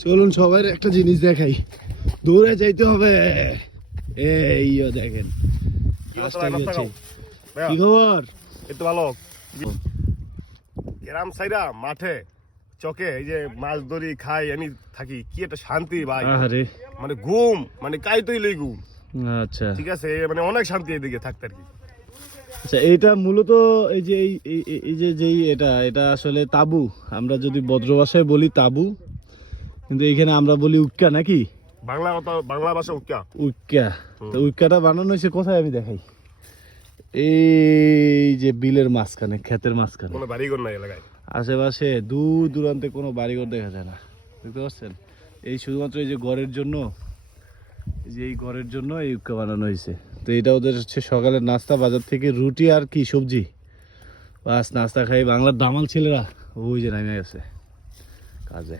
চলুন সবাই একটা জিনিস দেখাই, দৌড়ে যাইতে হবে। এইও দেখেন কি খবর? এই তো ভালো। গ্রাম সাইডা মাঠে চকে এই যে মাছ ধরি খাই আমি থাকি, কি একটা শান্তি ভাই। আরে মানে ঘুম মানে কাইতই লই ঘুম। আচ্ছা ঠিক আছে, মানে অনেক শান্তি এদিকে থাকতে আর কি। আচ্ছা, এইটা মূলত এই যে এই যে যেই এটা আসলে তাবু, আমরা যদি ভদ্র ভাষায় বলি তাবু, কিন্তু এইখানে আমরা বলি উক্কা নাকি? বাংলা কথা, বাংলা ভাষা উক্কা। উক্কা। তো উক্কাটা বানানো হয়েছে কোথায় আমি দেখাই, এই যে বিলের মাঝখানে, ক্ষেতের মাঝখানে, কোনো বাড়িঘর নাই এলাকায়। আশেপাশে দূর দূরান্তে কোনো বাড়িঘর দেখা যায় না, বুঝতে পারছেন? এই শুধুমাত্র এই যে ঘরের জন্য, এই যে এই ঘরের জন্য এই উক্কা বানানো হয়েছে। তো এটা ওদের হচ্ছে সকালের নাস্তা, বাজার থেকে রুটি আর কি সবজি, বাস নাস্তা খাই। বাংলার দামাল ছেলেরা ওই যে নামে গেছে কাজে।